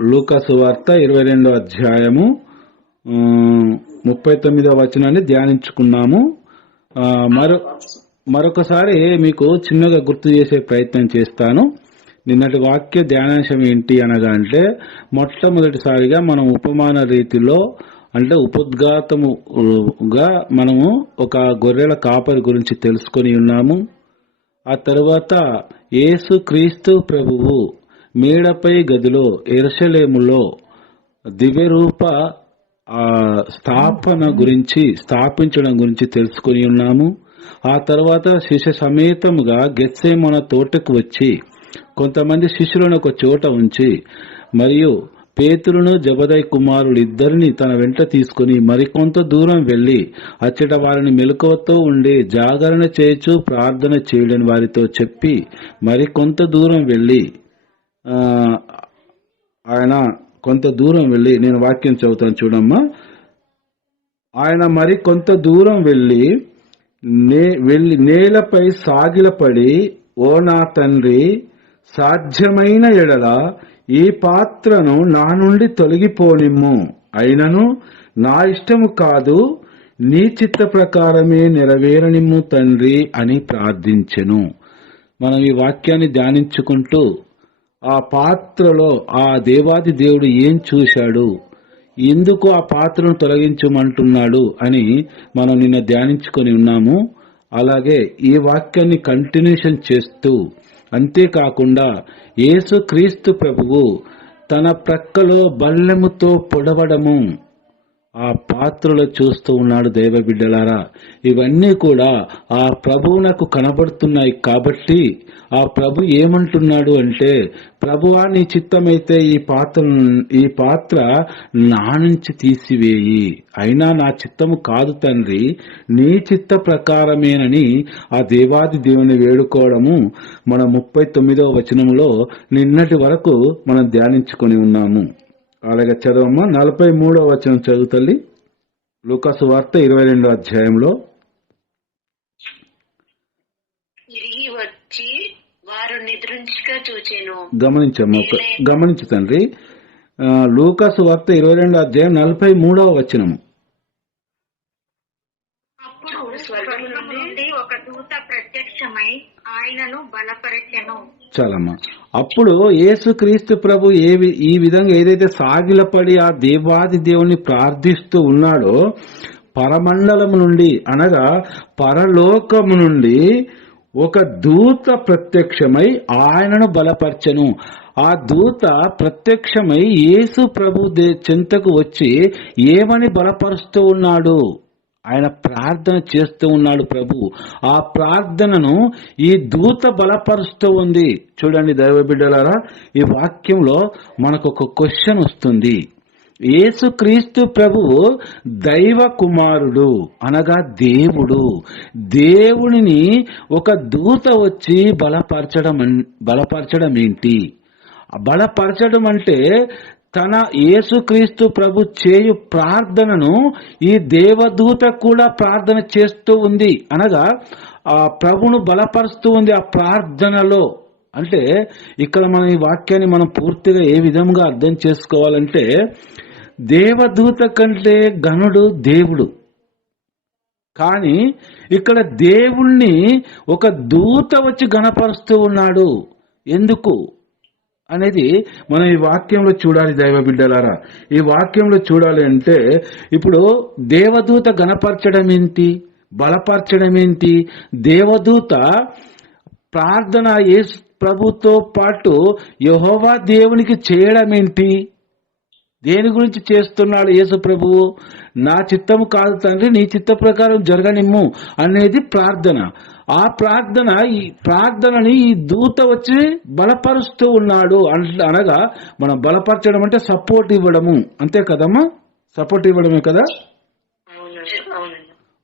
లూకా సువార్త 22వ అధ్యాయము 39వ వచనాన్ని ధ్యానించుకున్నాము. మరొకసారి మీకు చిన్నగా గుర్తు చేసే ప్రయత్నం చేస్తాను. నిన్నటి వాక్య ధ్యానాంశం ఏంటి అనగా అంటే, మొట్టమొదటిసారిగా మనం ఉపమాన రీతిలో అంటే ఉపోద్ఘాతముగా మనము ఒక గొర్రెల కాపరి గురించి తెలుసుకొని ఉన్నాము. ఆ తరువాత యేసు క్రీస్తు ప్రభువు మేడపై గదిలో యెరూషలేములో దివ్యరూప స్థాపించడం గురించి తెలుసుకొని ఉన్నాము. ఆ తర్వాత శిష్య సమేతముగా గెత్సేమన తోటకు వచ్చి కొంతమంది శిష్యులను ఒక చోట ఉంచి మరియు పేతురును జబదయి కుమారులు ఇద్దరిని తన వెంట తీసుకుని మరికొంత దూరం వెళ్లి అచ్చట వారిని మెలకువతో ఉండి జాగరణ చేయొచ్చు ప్రార్థన చేయడని వారితో చెప్పి మరికొంత దూరం వెళ్లి నేను వాక్యం చదువుతాను చూడమ్మా. ఆయన మరి కొంత దూరం వెళ్లి నేలపై సాగిలపడి, ఓ నా తండ్రి, సాధ్యమైన ఎడల ఈ పాత్రను నా నుండి తొలగిపోనిమ్ము, అయినను నా ఇష్టము కాదు, నీ చిత్త ప్రకారమే నెరవేరనిమ్ము తండ్రి అని ప్రార్థించెను. మనం ఈ వాక్యాన్ని ధ్యానించుకుంటూ ఆ పాత్రలో ఆ దేవాది దేవుడు ఏం చూశాడు, ఎందుకు ఆ పాత్రను తొలగించమంటున్నాడు అని మనం నిన్న ధ్యానించుకొని ఉన్నాము. అలాగే ఈ వాక్యాన్ని కంటిన్యూషన్ చేస్తూ, అంతేకాకుండా యేసు క్రీస్తు ప్రభువు తన ప్రక్కలో బల్లెముతో పొడవడము ఆ పాత్రలో చూస్తూ ఉన్నాడు. దైవ బిడ్డలారా, ఇవన్నీ కూడా ఆ ప్రభువునకు కనబడుతున్నాయి. కాబట్టి ఆ ప్రభు ఏమంటున్నాడు అంటే, ప్రభువా నీ చిత్తమైతే ఈ పాత్ర నా నుంచి తీసివేయి, అయినా నా చిత్తము కాదు తండ్రి, నీ చిత్త ప్రకారమేనని ఆ దేవాది దేవుని వేడుకోవడము మన 39వ వచనంలో నిన్నటి వరకు మనం ధ్యానించుకొని ఉన్నాము. అలాగే చదవమ్మా. 43వ వచనం చదువుతల్లి. లూకా సువార్త 22వ అధ్యాయంలో. గమనించు తండ్రి. లూకా సువార్త 22వ అధ్యాయం 43వ వచనము. ఒక దూత ప్రత్యక్షమై ఆయనను బలపరచెను. చాలమ్మా. అప్పుడు యేసు క్రీస్తు ప్రభు ఈ విధంగా ఏదైతే సాగిలపడి ఆ దేవాది దేవుని ప్రార్థిస్తూ ఉన్నాడో, పరమండలము నుండి అనగా పరలోకము నుండి ఒక దూత ప్రత్యక్షమై ఆయనను బలపరచెను. ఆ దూత ప్రత్యక్షమై యేసు ప్రభు చెంతకు వచ్చి ఏమని బలపరుస్తూ ఉన్నాడు? ఆయన ప్రార్థన చేస్తూ ఉన్నాడు ప్రభు. ఆ ప్రార్థనను ఈ దూత బలపరుస్తూ ఉంది. చూడండి దైవ బిడ్డలారా, ఈ వాక్యంలో మనకు ఒక క్వశ్చన్ వస్తుంది. యేసు క్రీస్తు ప్రభువు దైవ కుమారుడు అనగా దేవుడిని ఒక దూత వచ్చి బలపరచడం ఏంటి? బలపరచడం అంటే తన యేసుక్రీస్తు ప్రభు చేయు ప్రార్థనను ఈ దేవదూత కూడా ప్రార్థన చేస్తూ ఉంది, అనగా ఆ ప్రభును బలపరుస్తూ ఉంది ఆ ప్రార్థనలో. అంటే ఇక్కడ మనం ఈ వాక్యాన్ని మనం పూర్తిగా ఏ విధంగా అర్థం చేసుకోవాలంటే, దేవదూత కంటే ఘనుడు దేవుడు, కానీ ఇక్కడ దేవుణ్ణి ఒక దూత వచ్చి ఘనపరుస్తూ ఉన్నాడు. ఎందుకు అనేది మనం ఈ వాక్యంలో చూడాలి దైవ బిడ్డలారా. ఈ వాక్యంలో చూడాలి అంటే, ఇప్పుడు దేవదూత గణపరచడం ఏంటి, బలపరచడం ఏంటి? దేవదూత ప్రార్థన యేసు ప్రభుతో పాటు యెహోవా దేవునికి చేయడం ఏంటి? దేని గురించి చేస్తున్నాడు యేసు ప్రభువు? నా చిత్తము కాదు తండ్రి, నీ చిత్త ప్రకారం జరగనిమ్ము అనేది ప్రార్థన. ఆ ప్రార్థనని ఈ దూత వచ్చి బలపరుస్తూ ఉన్నాడు. అనగా మనం బలపరచడం అంటే సపోర్ట్ ఇవ్వడము, అంతే కదమ్మా? సపోర్ట్ ఇవ్వడమే కదా.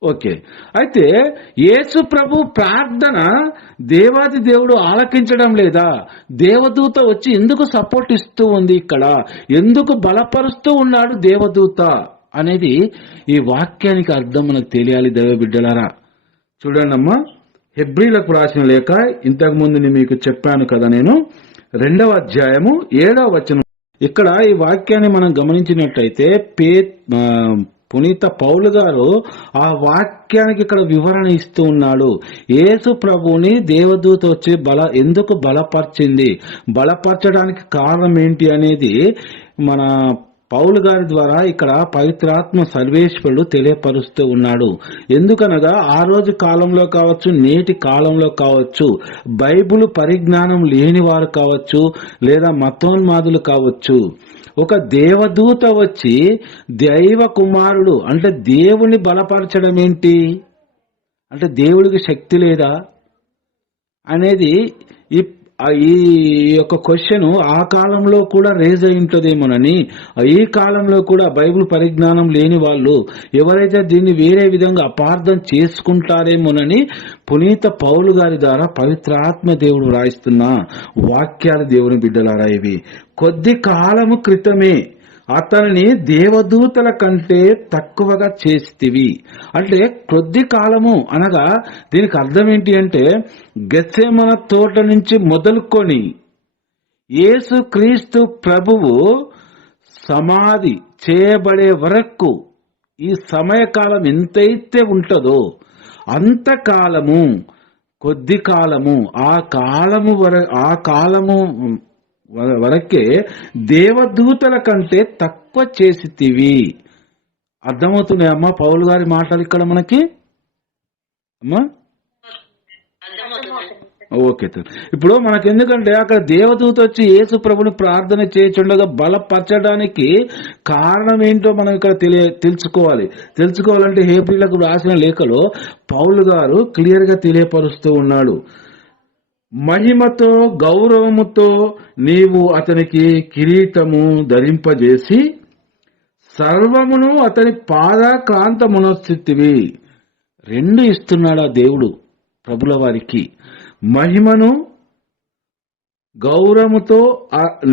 ఓకే. అయితే యేసు ప్రభు ప్రార్థన దేవాది దేవుడు ఆలకించడం లేదా? దేవదూత వచ్చి ఎందుకు సపోర్ట్ ఇస్తూ ఉంది? ఇక్కడ ఎందుకు బలపరుస్తూ ఉన్నాడు దేవదూత అనేది ఈ వాక్యానికి అర్థం మనకు తెలియాలి దైవ బిడ్డలారా. చూడండి అమ్మా, హెబ్రీలకు రాసిన లేఖ ఇంతకు ముందు మీకు చెప్పాను కదా నేను, 2వ అధ్యాయము 7వ వచనం ఇక్కడ ఈ వాక్యాన్ని మనం గమనించినట్టయితే పునీత పౌలు గారు ఆ వాక్యానికి ఇక్కడ వివరణ ఇస్తూ ఉన్నాడు. యేసు ప్రభుని దేవదూత వచ్చి ఎందుకు బలపరిచింది, బలపరచడానికి కారణం ఏంటి అనేది మన పౌలు గారి ద్వారా ఇక్కడ పవిత్రాత్మ సర్వేశ్వరుడు తెలియపరుస్తూ ఉన్నాడు. ఎందుకనగా ఆ రోజు కాలంలో కావచ్చు, నేటి కాలంలో కావచ్చు, బైబిల్ పరిజ్ఞానం లేని వారు కావచ్చు, లేదా మతోన్మాదులు కావచ్చు, ఒక దేవదూత వచ్చి దైవ కుమారుడు అంటే దేవుని బలపరచడం ఏంటి అంటే దేవుడికి శక్తి లేదా అనేది ఈ యొక్క క్వశ్చన్ ఆ కాలంలో కూడా రేజ్ అయి ఉంటుందేమోనని, ఈ కాలంలో కూడా బైబిల్ పరిజ్ఞానం లేని వాళ్ళు ఎవరైతే దీన్ని వేరే విధంగా అపార్థం చేసుకుంటారేమోనని పునీత పౌలు గారి ద్వారా పవిత్రాత్మ దేవుడు వ్రాయిస్తున్న వాక్యాలు దేవుని బిడ్డలారా. ఇవి కొద్ది కాలము క్రితమే అతనిని దేవదూతల కంటే తక్కువగా చేస్తివి అంటే కొద్ది కాలము అనగా దీనికి అర్థం ఏంటి అంటే గెత్సేమన తోట నుంచి మొదలుకొని యేసు క్రీస్తు ప్రభువు సమాధి చేయబడే వరకు ఈ సమయకాలం ఎంతైతే ఉంటుందో అంతకాలము కొద్ది కాలము ఆ కాలము వరకే దేవదూతల కంటే తక్కువ చేసితివి. అర్థమవుతున్నాయి అమ్మా పౌలు గారి మాటలు ఇక్కడ మనకి అమ్మా? ఓకే. ఇప్పుడు మనకి ఎందుకంటే అక్కడ దేవదూత వచ్చి యేసు ప్రభుని ప్రార్థన చేయుచుండగా బలపరచడానికి కారణం ఏంటో మనం ఇక్కడ తెలుసుకోవాలంటే హెబ్రీయులకు రాసిన లేఖలో పౌలు గారు క్లియర్ గా తెలియపరుస్తూ ఉన్నాడు. మహిమతో గౌరవముతో నీవు అతనికి కిరీటము ధరింపజేసి సర్వమును అతని పాదకాంతమునొస్తివి. రెండు ఇస్తున్నాడు ఆ దేవుడు ప్రభుల వారికి. మహిమను గౌరవముతో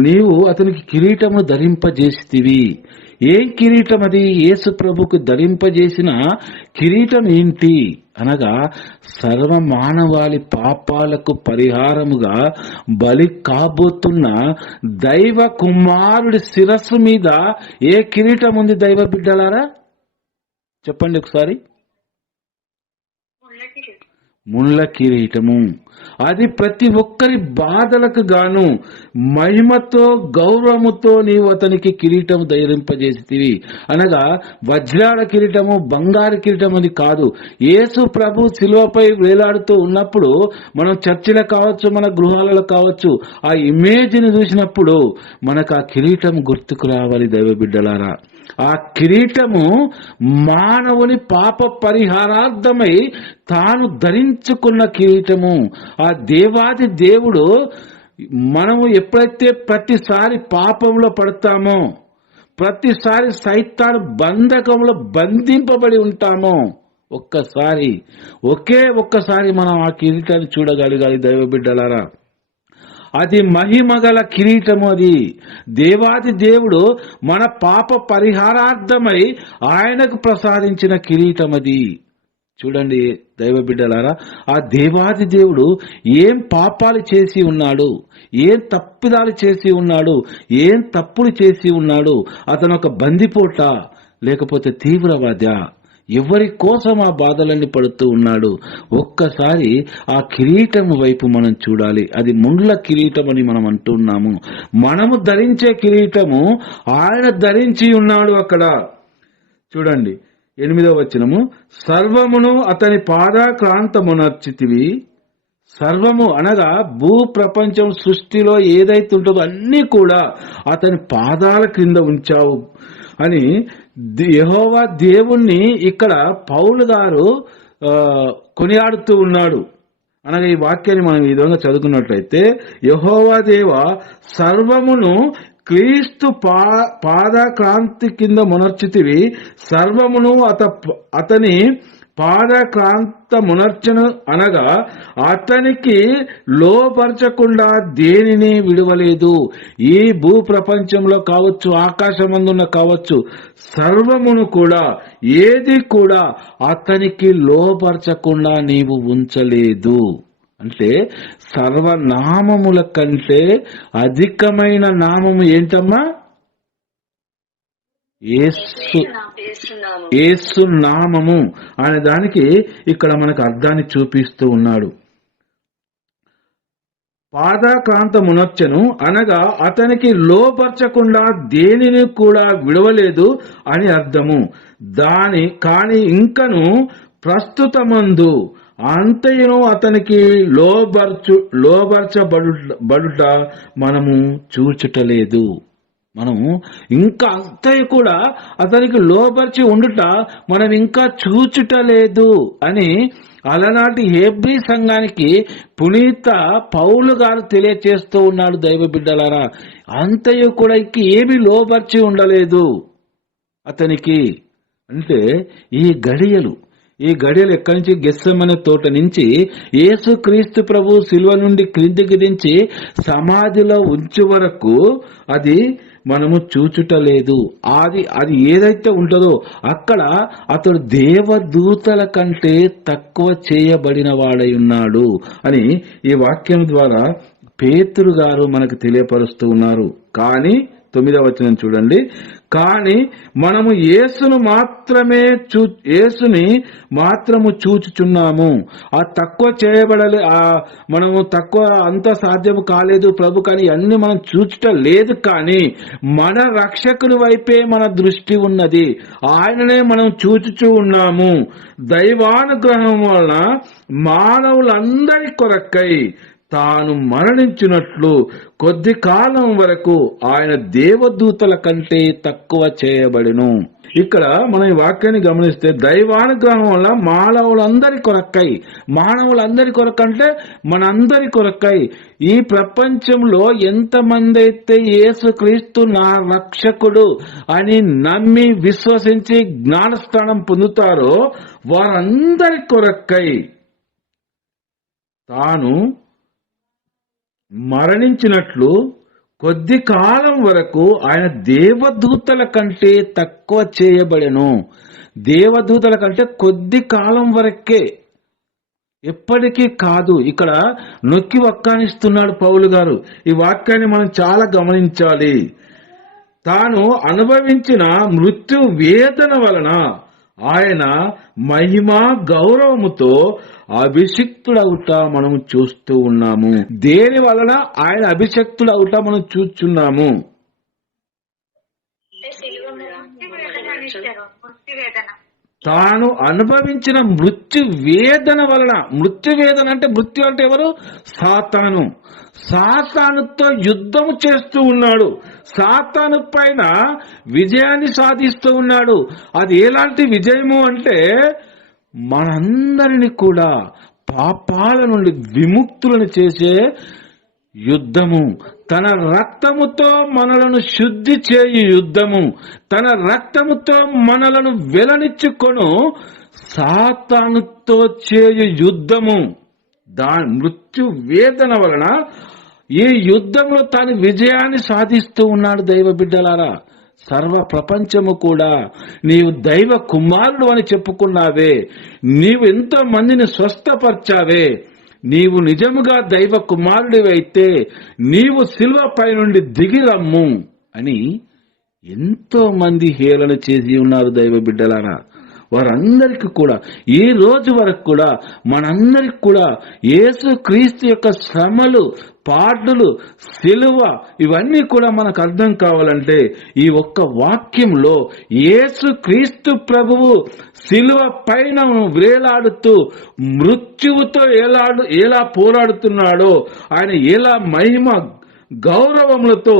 నీవు అతనికి కిరీటము ధరింపజేసితివి. ఏం కిరీటం అది? యేసు ప్రభుకు ధరింపజేసిన కిరీటం ఏంటి అనగా సర్వ మానవాళి పాపాలకు పరిహారముగా బలి కాబోతున్న దైవ కుమారుడి శిరస్సు మీద ఏ కిరీటం ఉంది దైవ బిడ్డలారా? చెప్పండి ఒకసారి. ముళ్ళ కిరీటము. అది ప్రతి ఒక్కరి బాధలకు గాను మహిమతో గౌరవముతో నీవు అతనికి కిరీటము ధరింపజేసితివి అనగా వజ్రాల కిరీటము బంగారు కిరీటం అది కాదు. యేసు ప్రభు శిలువపై వేలాడుతూ ఉన్నప్పుడు మనం చర్చిలో కావచ్చు, మన గృహాలలో కావచ్చు, ఆ ఇమేజ్ ని చూసినప్పుడు మనకు ఆ కిరీటం గుర్తుకు రావాలి దైవ బిడ్డలారా. ఆ కిరీటము మానవుని పాప పరిహారార్థమై తాను ధరించుకున్న కిరీటము. ఆ దేవాది దేవుడు మనము ఎప్పుడైతే ప్రతిసారి పాపంలో పడతామో, ప్రతిసారి సైతాను బంధకంలో బంధింపబడి ఉంటామో, ఒక్కసారి మనం ఆ కిరీటాన్ని చూడగలగాలి దైవ బిడ్డలారా. అది మహిమగల కిరీటము. అది దేవాది దేవుడు మన పాప పరిహారార్థమై ఆయనకు ప్రసాదించిన కిరీటం. అది చూడండి దైవ బిడ్డలారా, ఆ దేవాది దేవుడు ఏం పాపాలు చేసి ఉన్నాడు, ఏం తప్పిదాలు చేసి ఉన్నాడు, ఏం తప్పులు చేసి ఉన్నాడు. అతను ఒక బందిపోట లేకపోతే తీవ్రవాద? ఎవరి కోసం ఆ బాధలన్నీ పడుతూ ఉన్నాడు? ఒక్కసారి ఆ కిరీటం వైపు మనం చూడాలి. అది ముండ్ల కిరీటం అని మనం అంటున్నాము. మనము ధరించే కిరీటము ఆయన ధరించి ఉన్నాడు. అక్కడ చూడండి 8వ వచనము, సర్వమును అతని పాదక్రాంతమునర్చితివి. సర్వము అనగా భూ ప్రపంచం సృష్టిలో ఏదైతే ఉంటుందో అన్ని కూడా అతని పాదాల క్రింద ఉంచావు అని యెహోవా దేవుణ్ణి ఇక్కడ పౌలు గారు కొనియాడుతూ ఉన్నాడు. అనగా ఈ వాక్యాన్ని మనం ఈ విధంగా చదువుకున్నట్లయితే, యెహోవా దేవ సర్వమును క్రీస్తు పాదక్రాంతి కింద మునర్చితివి. సర్వమును అతని పాదక్రాంతమునర్చను అనగా అతనికి లోపరచకుండా దేనిని విడవలేదు. ఈ భూ ప్రపంచంలో కావచ్చు, ఆకాశమందున్న కావచ్చు, సర్వమును కూడా ఏది కూడా అతనికి లోపరచకుండా నీవు ఉంచలేదు అంటే సర్వనామముల కంటే అధికమైన నామము ఏంటమ్మా? యేసు నామము అనే దానికి ఇక్కడ మనకు అర్థాన్ని చూపిస్తూ ఉన్నాడు. పాదాక్రాంతమునొచ్చెను అనగా అతనికి లోపరచకుండా దేనిని కూడా విడవలేదు అని అర్థము. కాని ఇంకను ప్రస్తుతమందు అంతయును అతనికి లోబర్చబడుట మనము చూచుటలేదు. మనము ఇంకా అంతయు కూడా అతనికి లోబర్చి ఉండుట మనం ఇంకా చూచుటలేదు అని అలనాటి హెబ్రీ సంఘానికి పునీత పౌలు గారు తెలియచేస్తూ ఉన్నాడు. దైవ బిడ్డలారా, అంతయు కూడా ఇంక ఏమీ లోబర్చి ఉండలేదు అతనికి. అంటే ఈ గడియలు ఎక్కడి నుంచి? గెత్సెమనే తోట నుంచి యేసు క్రీస్తు ప్రభు శిలువ నుండి క్రిందికి దించి సమాధిలో ఉంచే వరకు అది మనము చూచుటలేదు. అది ఏదైతే ఉంటుందో అక్కడ అతడు దేవదూతల కంటే తక్కువ చేయబడిన వాడై ఉన్నాడు అని ఈ వాక్యం ద్వారా పేతురు గారు మనకు తెలియపరుస్తూ ఉన్నారు. కానీ 9వ వచనం చూడండి. కానీ మనము యేసుని మాత్రము చూచుచున్నాము. ఆ తక్కువ చేయబడలే, మనము తక్కువ అంత సాధ్యము కాలేదు ప్రభు, కానీ అన్ని మనం చూచుట లేదు. కానీ మన రక్షకుని వైపే మన దృష్టి ఉన్నది, ఆయననే మనం చూచుచూ ఉన్నాము. దైవానుగ్రహం వలన మానవులందరి కొరకై తాను మరణించినట్లు కొద్ది కాలం వరకు ఆయన దేవదూతల కంటే తక్కువ చేయబడెను. ఇక్కడ మనం ఈ వాక్యాన్ని గమనిస్తే దైవానుగ్రహం వల్ల మానవులందరి కొరకంటే మనందరి కొరకై ఈ ప్రపంచంలో ఎంతమంది అయితే యేసుక్రీస్తు నా రక్షకుడు అని నమ్మి విశ్వసించి జ్ఞానస్నానం పొందుతారో వారందరి కొరకై తాను మరణించినట్లు కొద్ది కాలం వరకు ఆయన దేవదూతల కంటే తక్కువ చేయబడెను. దేవదూతల కంటే కొద్ది కాలం వరకే, ఎప్పటికీ కాదు. ఇక్కడ నొక్కి వక్కానిస్తున్నాడు పౌలు గారు. ఈ వాక్యాన్ని మనం చాలా గమనించాలి. తాను అనుభవించిన మృత్యు వేదన వలన ఆయన మహిమా గౌరవముతో అభిషిక్తుడవుట మనం చూస్తూ ఉన్నాము. దేని వలన ఆయన అభిషక్తుడవుట మనం చూస్తున్నాము? తాను అనుభవించిన మృత్యు వేదన వలన. మృత్యు వేదన అంటే, మృత్యు అంటే ఎవరు? సాతానుతో యుద్ధము చేస్తూ ఉన్నాడు. సాతాను పైన విజయాన్ని సాధిస్తూ ఉన్నాడు. అది ఎలాంటి విజయము అంటే మనందరిని కూడా పాపాల నుండి విముక్తులను చేసే యుద్ధము. తన రక్తముతో మనలను శుద్ధి చేయు యుద్ధము. తన రక్తముతో మనలను వెలనిచ్చుకొను సాతానుతో చేయు యుద్ధము. మృత్యు వేదన వలన ఈ యుద్ధంలో తాను విజయాన్ని సాధిస్తూ ఉన్నాడు. దైవ బిడ్డలారా, సర్వ ప్రపంచము కూడా నీవు దైవ కుమారుడు అని చెప్పుకున్నావే, నీవు ఎంతో మందిని స్వస్థపరిచావే, నీవు నిజముగా దైవ కుమారుడివైతే నీవు శిలువపై నుండి దిగిరమ్ము అని ఎంతో మంది హేళన చేసి ఉన్నారు. దైవ బిడ్డలారా, వారందరికీ కూడా ఈ రోజు వరకు కూడా మనందరికి కూడా యేసు క్రీస్తు యొక్క శ్రమలు, పాటలు, సిలువ ఇవన్నీ కూడా మనకు అర్థం కావాలంటే ఈ ఒక్క వాక్యంలో యేసు క్రీస్తు ప్రభువు సిలువ పైన వేలాడుతూ మృత్యువుతో ఎలా పోరాడుతున్నాడో, ఆయన ఎలా మహిమ గౌరవములతో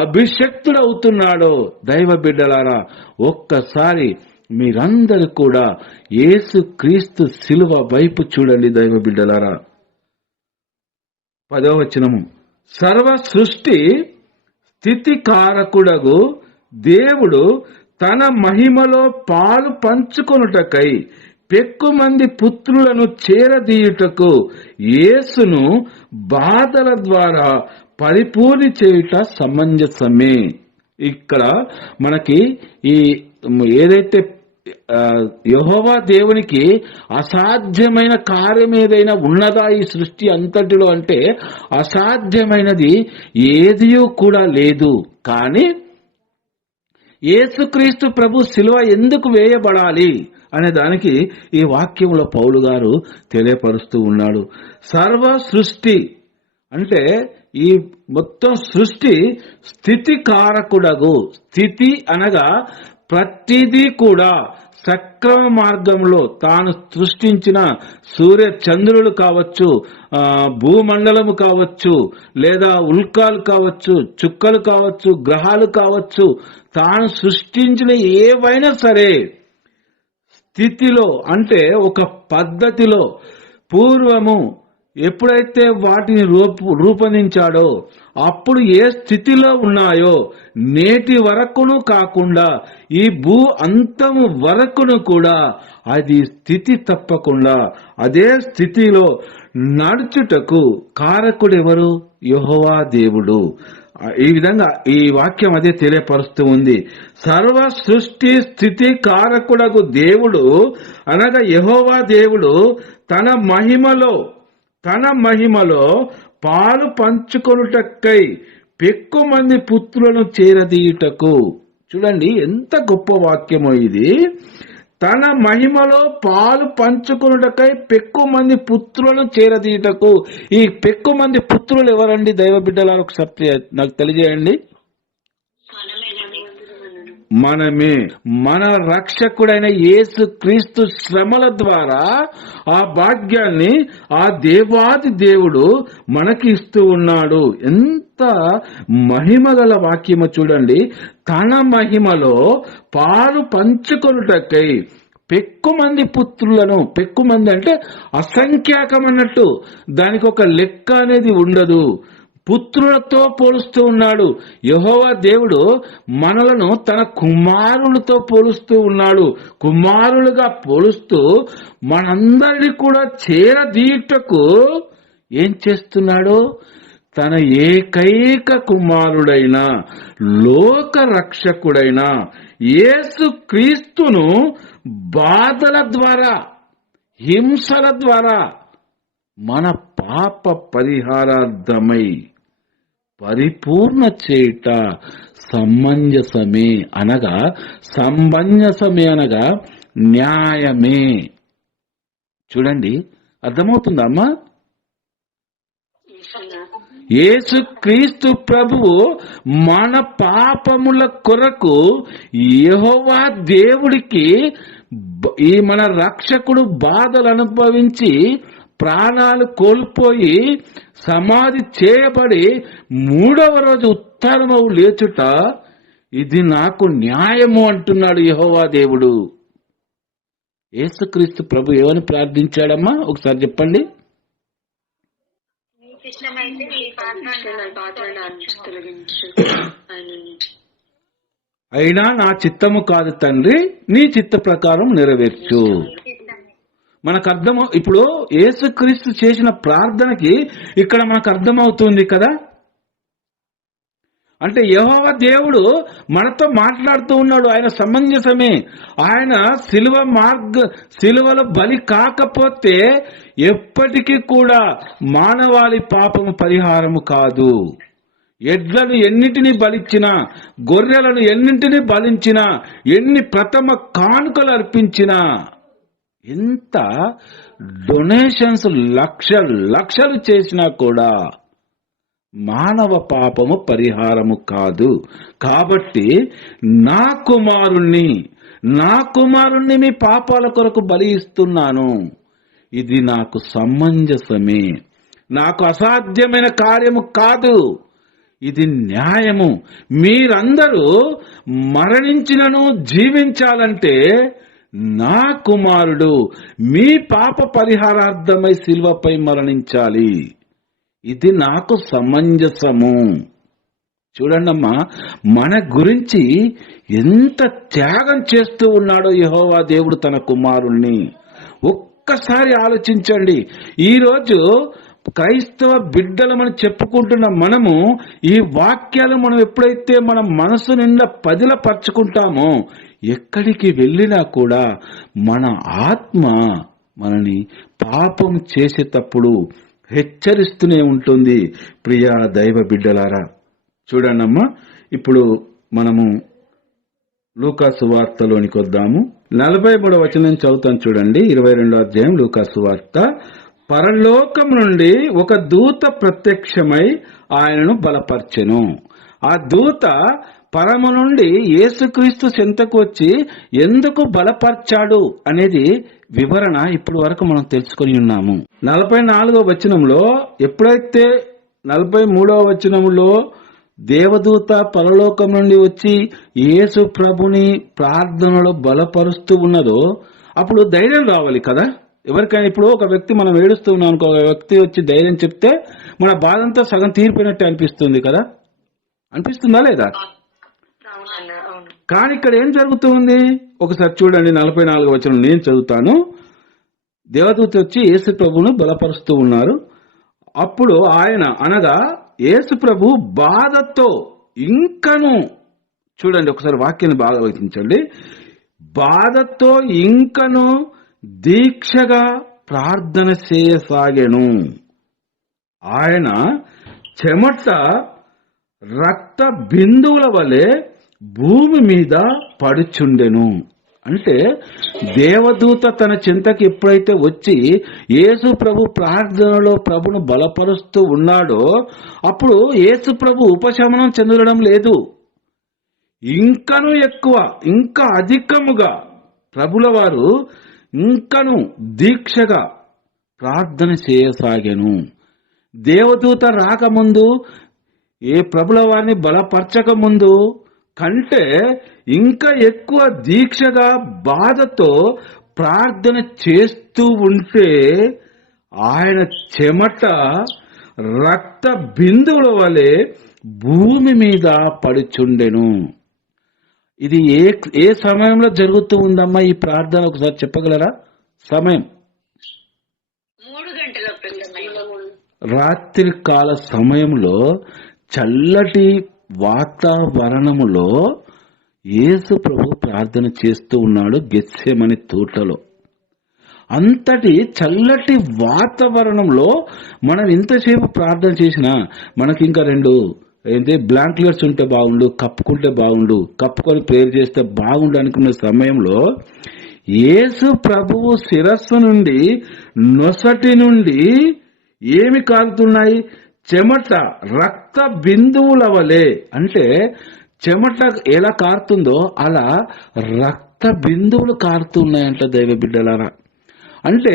అభిషక్తుడవుతున్నాడో. దైవ బిడ్డలారా, ఒక్కసారి మీరందరూ కూడా యేసు క్రీస్తు సిలువ వైపు చూడండి. దైవ బిడ్డలారా, 10వ వచనము. సర్వ సృష్టి స్థితికారకుడగు దేవుడు తన మహిమలో పాలు పంచుకొనుటకై పెక్కుమంది పుత్రులను చేరదీయుటకు యేసును బాధల ద్వారా పరిపూర్ణి చేయుట సమంజసమే. ఇక్కడ మనకి ఈ ఏదైతే యెహోవా దేవునికి అసాధ్యమైన కార్యం ఏదైనా ఉన్నదా ఈ సృష్టి అంతటిలో అంటే అసాధ్యమైనది ఏదీ కూడా లేదు. కానీ యేసుక్రీస్తు ప్రభు శిలువ ఎందుకు వేయబడాలి అనే దానికి ఈ వాక్యంలో పౌలు గారు తెలియపరుస్తూ ఉన్నాడు. సర్వ సృష్టి అంటే ఈ మొత్తం సృష్టి స్థితి కారకుడగు, స్థితి అనగా ప్రతిదీ కూడా సక్రమ మార్గంలో తాను సృష్టించిన సూర్య చంద్రులు కావచ్చు, భూమండలము కావచ్చు, లేదా ఉల్కాలు కావచ్చు, చుక్కలు కావచ్చు, గ్రహాలు కావచ్చు, తాను సృష్టించిన ఏవైనా సరే స్థితిలో అంటే ఒక పద్ధతిలో పూర్వము ఎప్పుడైతే వాటిని రూపొందించాడో అప్పుడు ఏ స్థితిలో ఉన్నాయో నేటి వరకును కాకుండా ఈ భూ అంతము వరకును కూడా అది స్థితి తప్పకుండా అదే స్థితిలో నడుచుటకు కారకుడెవరు? యెహోవా దేవుడు. ఈ విధంగా ఈ వాక్యం అదే తెలియపరుస్తూ ఉంది. సర్వ సృష్టి స్థితి కారకుడకు దేవుడు అనగా యెహోవా దేవుడు తన మహిమలో పాలు పంచుకొనుటకై పెక్కు మంది పుత్రులను చేరదీయుటకు. చూడండి ఎంత గొప్ప వాక్యమో ఇది. తన మహిమలో పాలు పంచుకొనుటకై పెక్కు మంది పుత్రులను చేరదీయుటకు. ఈ పెక్కు మంది పుత్రులు ఎవరండి దైవ బిడ్డలారా? ఒకసారి నాకు తెలియజేయండి. మనమే. మన రక్షకుడైన యేసు క్రీస్తు శ్రమల ద్వారా ఆ భాగ్యాన్ని ఆ దేవాది దేవుడు మనకి ఇస్తూ ఉన్నాడు. ఎంత మహిమగల వాక్యము చూడండి. తన మహిమలో పాలు పంచుకొనుటకై పెక్కు మంది పుత్రులను, పెక్కు మంది అంటే అసంఖ్యాకం అన్నట్టు, దానికి ఒక లెక్క అనేది ఉండదు. పుత్రులతో పోలుస్తూ ఉన్నాడు. యెహోవా దేవుడు మనలను తన కుమారులతో పోలుస్తూ ఉన్నాడు. కుమారులుగా పోలుస్తూ మనందరినీ కూడా చేరదీయుటకు ఏం చేస్తున్నాడు? తన ఏకైక కుమారుడైన లోక రక్షకుడైన యేసు క్రీస్తును బాధల ద్వారా, హింసల ద్వారా మన పాప పరిహారార్థమై పరిపూర్ణ చేయుట సమంజసమే అనగా న్యాయమే. చూడండి, అర్థమవుతుందమ్మా? యేసు క్రీస్తు ప్రభువు మన పాపముల కొరకు యెహోవా దేవుడికి ఈ మన రక్షకుడు బాధలు అనుభవించి ప్రాణాలు కోల్పోయి సమాధి చేయబడి 3వ రోజు ఉత్తరమవు లేచుట ఇది నాకు న్యాయము అంటున్నాడు యెహోవా దేవుడు. యేసుక్రీస్తు ప్రభు ఏమని ప్రార్థించాడమ్మా? ఒకసారి చెప్పండి. అయినా నా చిత్తము కాదు తండ్రి, నీ చిత్త ప్రకారం నెరవేర్చు. మనకు అర్థం. ఇప్పుడు యేసుక్రీస్తు చేసిన ప్రార్థనకి ఇక్కడ మనకు అర్థమవుతుంది కదా. అంటే యెహోవా దేవుడు మనతో మాట్లాడుతూ ఉన్నాడు. ఆయన సమంజసమే. ఆయన సిలువలో బలి కాకపోతే ఎప్పటికీ కూడా మానవాళి పాపము పరిహారము కాదు. ఎడ్లను ఎన్నిటిని బలిచ్చినా, గొర్రెలను ఎన్నింటిని బలించినా, ఎన్ని ప్రథమ కానుకలు అర్పించినా, ఎంత డొనేషన్స్ లక్షలు చేసినా కూడా మానవ పాపము పరిహారము కాదు. కాబట్టి నా కుమారుణ్ణి మీ పాపాల కొరకు బలి ఇస్తున్నాను. ఇది నాకు సమంజసమే. నాకు అసాధ్యమైన కార్యము కాదు. ఇది న్యాయము. మీరందరూ మరణించినను జీవించాలంటే నా కుమారుడు మీ పాప పరిహారార్థమై శిలువపై మరణించాలి. ఇది నాకు సమంజసము. చూడండమ్మా, మన గురించి ఎంత త్యాగం చేస్తూ ఉన్నాడో యెహోవా దేవుడు తన కుమారుణ్ణి. ఒక్కసారి ఆలోచించండి. ఈరోజు క్రైస్తవ బిడ్డలమని చెప్పుకుంటున్న మనము ఈ వాక్యాలు మనం ఎప్పుడైతే మన మనసు నిండా పదిలపరుచుకుంటామో ఎక్కడికి వెళ్ళినా కూడా మన ఆత్మ మనని పాపం చేసేటప్పుడు హెచ్చరిస్తూనే ఉంటుంది. ప్రియ దైవ బిడ్డలారా, చూడండమ్మా, ఇప్పుడు మనము లూకా సువార్తలోనికి వద్దాము. 43వ వచనం చదువుతాను చూడండి. 22వ అధ్యాయం లూకా సువార్త. పరలోకం నుండి ఒక దూత ప్రత్యక్షమై ఆయనను బలపర్చెను. ఆ దూత పరము నుండి యేసుక్రీస్తు చెంతకు వచ్చి ఎందుకు బలపర్చాడు అనేది వివరణ ఇప్పుడు వరకు మనం తెలుసుకొని ఉన్నాము. 44వ వచనంలో ఎప్పుడైతే 43వ వచనంలో దేవదూత పరలోకం నుండి వచ్చి యేసు ప్రభుని ప్రార్థనలో బలపరుస్తూ ఉన్నదో అప్పుడు ధైర్యం రావాలి కదా ఎవరికైనా. ఇప్పుడు ఒక వ్యక్తి మనం ఏడుస్తూ ఉన్నాం అనుకో, ఒక వ్యక్తి వచ్చి ధైర్యం చెప్తే మన బాధంతా సగం తీరిపోయినట్టే అనిపిస్తుంది కదా, అనిపిస్తుందా లేదా? కానీ ఇక్కడ ఏం జరుగుతుంది ఒకసారి చూడండి. 44వ వచనం నేను చదువుతాను. దేవదూత వచ్చి యేసు ప్రభును బలపరుస్తూ ఉన్నారు. అప్పుడు ఆయన అనగా యేసు ప్రభు బాధతో ఇంకను, చూడండి ఒకసారి వాక్యాన్ని బాగా ఆలోచించండి, బాధతో ఇంకను దీక్షగా ప్రార్థన చేయసాగెను. ఆయన చెమట రక్త బిందువుల వలె భూమి మీద పడుచుండెను. అంటే దేవదూత తన చింతకి ఎప్పుడైతే వచ్చి యేసు ప్రభు ప్రార్థనలో ప్రభును బలపరుస్తూ ఉన్నాడో అప్పుడు యేసు ప్రభు ఉపశమనం చెందడం లేదు, ఇంకను ఎక్కువ, ఇంకా అధికముగా ప్రభుల వారు ఇంకను దీక్షగా ప్రార్థన చేయసాగాను. దేవదూత రాకముందు, ఏ ప్రభుల వారిని బలపరచక ముందు కంటే ఇంకా ఎక్కువ దీక్షగా బాధతో ప్రార్థన చేస్తూ ఉంటే ఆయన చెమట రక్త బిందువుల వలె భూమి మీద పడుచుండెను. ఇది ఏ సమయంలో జరుగుతూ ఉందమ్మా ఈ ప్రార్థన ఒకసారి చెప్పగలరా? సమయం 3 గంటల రాత్రి కాల సమయంలో చల్లటి వాతావరణములో యేసు ప్రభు ప్రార్థన చేస్తూ ఉన్నాడు గెత్సేమని తోటలో. అంతటి చల్లటి వాతావరణంలో మనం ఇంతసేపు ప్రార్థన చేసినా మనకి ఇంకా 2 బ్లాంకెట్స్ ఉంటే బాగుండు, కప్పుకుంటే బాగుండు, కప్పుకొని ప్రేయర్ చేస్తే బాగుండు అనుకున్న సమయంలో యేసు ప్రభువు శిరస్సు నుండి నొసటి నుండి ఏమి కారుతున్నాయి? చెమట రక్త బిందువుల వలె. అంటే చెమట ఎలా కారుతుందో అలా రక్త బిందువులు కారుతున్నాయంట దైవ బిడ్డలారా. అంటే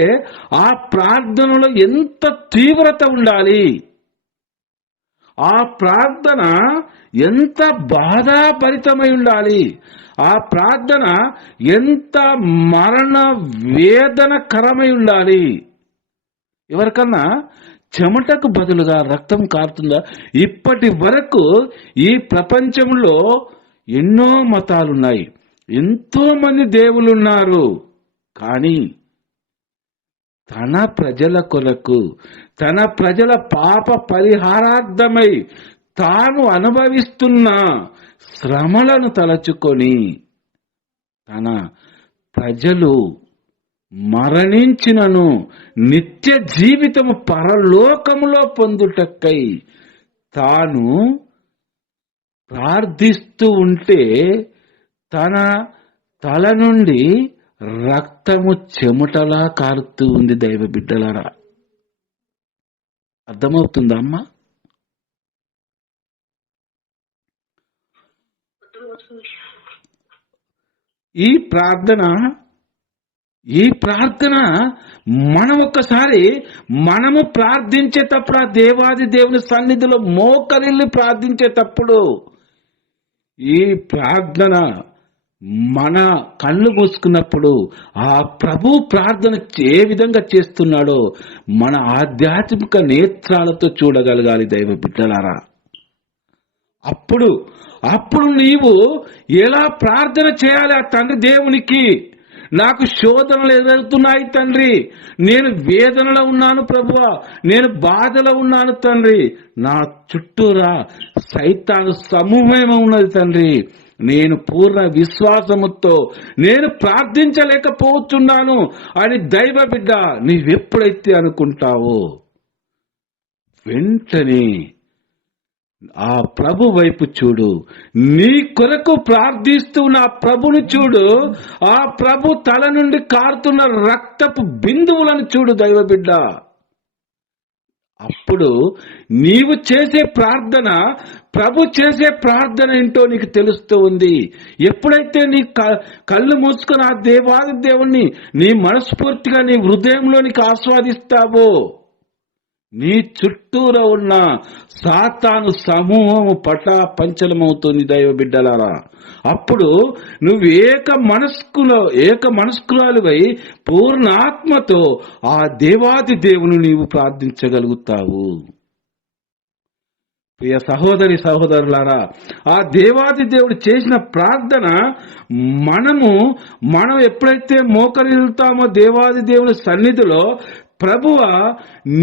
ఆ ప్రార్థనలో ఎంత తీవ్రత ఉండాలి, ఆ ప్రార్థన ఎంత బాధాభరితమై ఉండాలి, ఆ ప్రార్థన ఎంత మరణ వేదనకరమై ఉండాలి. ఎవరికన్నా చెమటకు బదులుగా రక్తం కారుతుందా? ఇప్పటి వరకు ఈ ప్రపంచంలో ఎన్నో మతాలున్నాయి, ఎంతో మంది దేవులున్నారు. కానీ తన ప్రజల కొరకు, తన ప్రజల పాప పరిహారార్థమై తాను అనుభవిస్తున్న శ్రమలను తలచుకొని తన ప్రజలు మరణించినను నిత్య జీవితము పరలోకములో పొందుటకై తాను ప్రార్థిస్తూ ఉంటే తన తల నుండి రక్తము చెమటలా కారుతూ ఉంది దైవ బిడ్డలారా. అర్థమవుతుందా అమ్మా? ఈ ప్రార్థన మనం ఒక్కసారి మనము ప్రార్థించేటప్పుడు, ఆ దేవాది దేవుని సన్నిధిలో మోకరిల్లి ప్రార్థించేటప్పుడు ఈ ప్రార్థన మన కళ్ళు మూసుకున్నప్పుడు ఆ ప్రభు ప్రార్థన ఏ విధంగా చేస్తున్నాడో మన ఆధ్యాత్మిక నేత్రాలతో చూడగలగాలి దైవ బిడ్డలారా. అప్పుడు నీవు ఎలా ప్రార్థన చేయాలి ఆ తండ్రి దేవునికి, నాకు శోధనలు ఎదురవుతున్నాయి తండ్రి, నేను వేదనలో ఉన్నాను ప్రభువా, నేను బాధలో ఉన్నాను తండ్రి, నా చుట్టూరా సైతాను సమూహమే ఉన్నది తండ్రి, నేను పూర్ణ విశ్వాసముతో నేను ప్రార్థించలేకపోతున్నాను అని దైవ బిడ్డ నీవెప్పుడైతే అనుకుంటావో వెంటనే ఆ ప్రభు వైపు చూడు, నీ కొరకు ప్రార్థిస్తున్న ఆ ప్రభుని చూడు, ఆ ప్రభు తల నుండి కారుతున్న రక్తపు బిందువులను చూడు దైవ బిడ్డ. అప్పుడు నీవు చేసే ప్రార్థన ప్రభు చేసే ప్రార్థన ఏంటో నీకు తెలుస్తూ ఉంది. ఎప్పుడైతే నీ కళ్ళు మూసుకొని ఆ దేవాది దేవుణ్ణి నీ మనస్ఫూర్తిగా నీ హృదయంలోనికి ఆస్వాదిస్తావో నీ చుట్టూరా ఉన్న సాతాను సమూహము పంచలమవుతుంది దైవ బిడ్డలారా. అప్పుడు నువ్వు ఏక మనస్కురాలువై పూర్ణాత్మతో ఆ దేవాది దేవుని నీవు ప్రార్థించగలుగుతావు. ప్రియ సహోదరి సహోదరులారా, ఆ దేవాది దేవుడు చేసిన ప్రార్థన మనం ఎప్పుడైతే మోకరిల్లుతామో దేవాది దేవుని సన్నిధిలో, ప్రభువా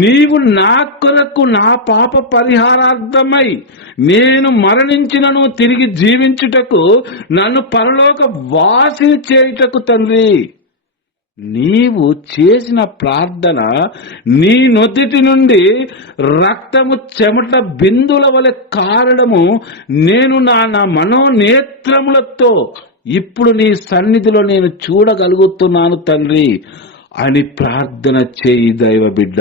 నీవు నా కొరకు నా పాప పరిహారార్థమై నేను మరణించినను తిరిగి జీవించుటకు నన్ను పరలోక వాసిని చేయుటకు తండ్రి, నీవు చేసిన ప్రార్థన నీ నొద్దిటి నుండి రక్తము చెమట బిందుల వలె కారడము నేను నా మనోనేత్రములతో ఇప్పుడు నీ సన్నిధిలో నేను చూడగలుగుతున్నాను తండ్రి అని ప్రార్థన చేయి దైవ బిడ్డ.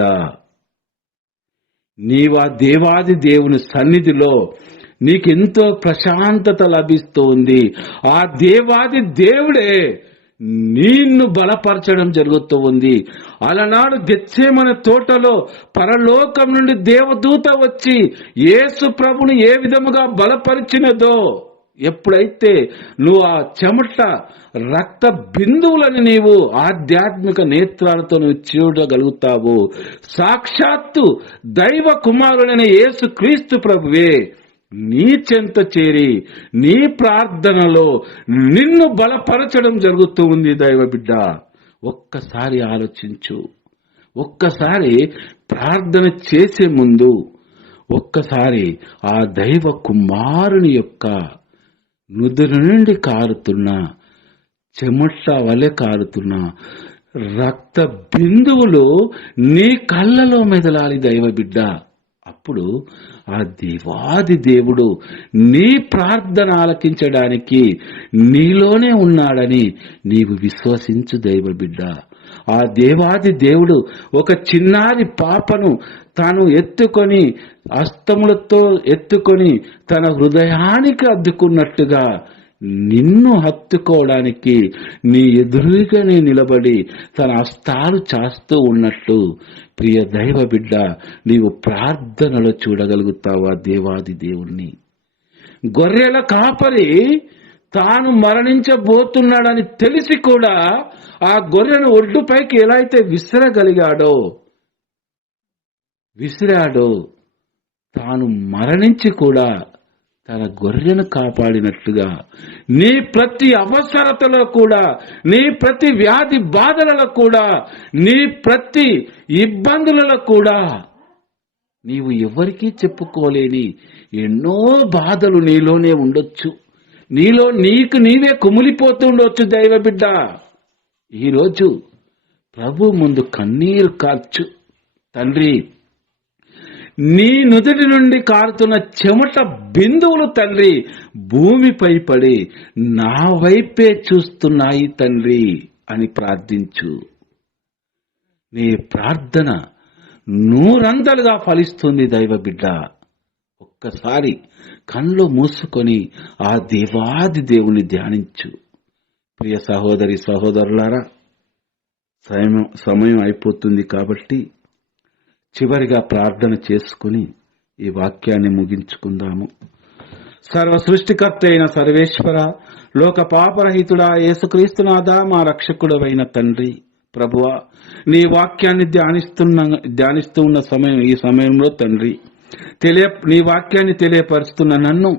నీవా దేవాది దేవుని సన్నిధిలో నీకెంతో ప్రశాంతత లభిస్తుంది. ఆ దేవాది దేవుడే నిన్ను బలపరచడం జరుగుతూ ఉంది. అలనాడు గెత్సేమనే తోటలో పరలోకం నుండి దేవదూత వచ్చి యేసు ప్రభుని ఏ విధముగా బలపరిచినదో, ఎప్పుడైతే నువ్వు ఆ చెమట రక్త బిందువులని నీవు ఆధ్యాత్మిక నేత్రాలతో నువ్వు చూడగలుగుతావు, సాక్షాత్తు దైవ కుమారుడైన యేసు క్రీస్తు ప్రభువే నీ చెంత చేరి నీ ప్రార్థనలో నిన్ను బలపరచడం జరుగుతూ ఉంది దైవ బిడ్డ. ఒక్కసారి ఆలోచించు. ఒక్కసారి ప్రార్థన చేసే ముందు ఒక్కసారి ఆ దైవ కుమారుని యొక్క నుదురు నుండి కారుతున్న చెమట వలె కారుతున్న రక్త బిందువులు నీ కళ్ళలో మెదలాలి దైవ బిడ్డ. అప్పుడు ఆ దేవాది దేవుడు నీ ప్రార్థన ఆలకించడానికి నీలోనే ఉన్నాడని నీవు విశ్వసించు దైవ బిడ్డ. ఆ దేవాది దేవుడు ఒక చిన్నారి పాపను తాను ఎత్తుకొని హస్తములతో ఎత్తుకొని తన హృదయానికి అద్దుకున్నట్టుగా నిన్ను హత్తుకోవడానికి నీ ఎదురుగానే నిలబడి తన హస్తాలు చాస్తూ ఉన్నట్టు ప్రియ దైవ బిడ్డ నీవు ప్రార్థనలో చూడగలుగుతావా దేవాది దేవుణ్ణి. గొర్రెల కాపరి తాను మరణించబోతున్నాడని తెలిసి కూడా ఆ గొర్రెను ఒడ్డుపైకి ఎలా అయితే విసిరాడో తాను మరణించి కూడా తన గొర్రెను కాపాడినట్టుగా నీ ప్రతి అవసరతలో కూడా, నీ ప్రతి వ్యాధి బాధలలో కూడా, నీ ప్రతి ఇబ్బందులలో కూడా నీవు ఎవరికీ చెప్పుకోలేని ఎన్నో బాధలు నీలోనే ఉండొచ్చు. నీలో నీకు నీవే కుమిలిపోతుండొచ్చు దైవ బిడ్డ. ఈరోజు ప్రభు ముందు కన్నీరు కార్చు. తండ్రి, నీ నుదుటి నుండి కారుతున్న చెమట బిందువులు తండ్రి భూమిపై పడి నా వైపే చూస్తున్నాయి తండ్రి అని ప్రార్థించు. నీ ప్రార్థన నూరంతలుగా ఫలిస్తుంది దైవ బిడ్డ. ఒక్కసారి కళ్ళు మూసుకొని ఆ దేవాది దేవుని ధ్యానించు. ప్రియ సహోదరి సహోదరులారా, సమయం అయిపోతుంది కాబట్టి చివరిగా ప్రార్థన చేసుకుని ఈ వాక్యాన్ని ముగించుకుందాము. సర్వ సృష్టికర్త అయిన సర్వేశ్వర, లోక పాపరహితుడా, యేసుక్రీస్తునాథా, మా రక్షకుడవైన తండ్రి, ప్రభువా, నీ వాక్యాన్ని ధ్యానిస్తూ ఉన్న సమయం ఈ సమయంలో తండ్రి నీ వాక్యాన్ని తెలియపరుస్తున్న నన్ను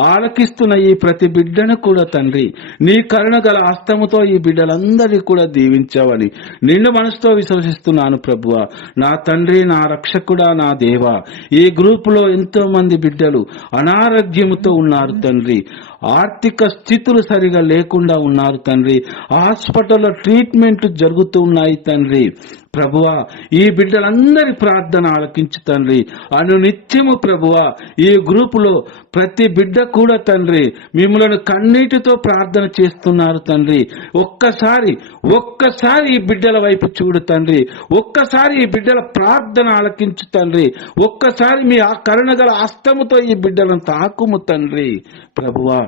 ఆలకిస్తున్న ఈ ప్రతి బిడ్డను కూడా తండ్రి నీ కరుణ గల హస్తముతో ఈ బిడ్డలందరినీ కూడా దీవించావని నిన్ను మనసుతో విశ్వసిస్తున్నాను ప్రభువా. నా తండ్రి, నా రక్షకుడా, నా దేవా, ఈ గ్రూపులో ఎంతో మంది బిడ్డలు అనారోగ్యముతో ఉన్నారు తండ్రి. ఆర్థిక స్థితులు సరిగా లేకుండా ఉన్నారు తండ్రి. హాస్పిటల్లో ట్రీట్మెంట్ జరుగుతూ ఉన్నాయి తండ్రి. ప్రభువా, ఈ బిడ్డలందరి ప్రార్థన ఆలకించు తండ్రి. అనునిత్యము ప్రభువా ఈ గ్రూపులో ప్రతి బిడ్డ కూడా తండ్రి మిమ్మల్ని కన్నీటితో ప్రార్థన చేస్తున్నారు తండ్రి. ఒక్కసారి ఈ బిడ్డల వైపు చూడు తండ్రి. ఒక్కసారి ఈ బిడ్డల ప్రార్థన ఆలకించు తండ్రి. ఒక్కసారి మీ ఆ కరుణగల హస్తముతో ఈ బిడ్డలను తాకుము తండ్రి. ప్రభువా,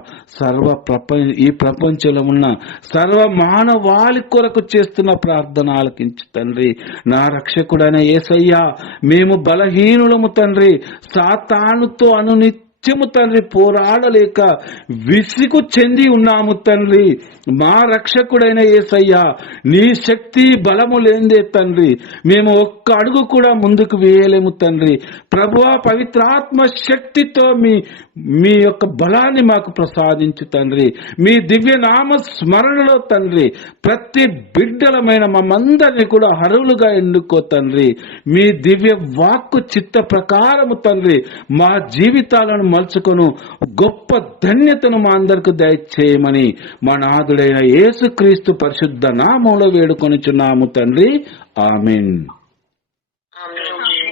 ఈ ప్రపంచంలో ఉన్న సర్వ మానవాళి కొరకు చేస్తున్న ప్రార్థన ఆలకించు తండ్రి. నా రక్షకుడైన యేసయ్యా, మేము బలహీనులము తండ్రి. సాతానుతో అనునిత్యము తండ్రి పోరాడలేక విసుగు చెంది ఉన్నాము తండ్రి. మా రక్షకుడైన యేసయ్యా, నీ శక్తి బలము లేందే తండ్రి మేము ఒక్క అడుగు కూడా ముందుకు వేయలేము తండ్రి. ప్రభువా, పవిత్రాత్మ శక్తితో మీ యొక్క బలాన్ని మాకు ప్రసాదించు తండ్రి. మీ దివ్య నామ స్మరణలో తండ్రి ప్రతి బిడ్డలమైన మమ్మందరినీ కూడా అర్హులుగా ఎన్నుకో తండ్రి. మీ దివ్య వాక్కు చిత్త ప్రకారము తండ్రి మా జీవితాలను మలుచుకొను గొప్ప ధన్యతను మా అందరికి దయచేయమని మా నాథుడైన యేసుక్రీస్తు పరిశుద్ధ నామంలో వేడుకొనుచున్నాము తండ్రి. ఆమేన్. ఆమేన్.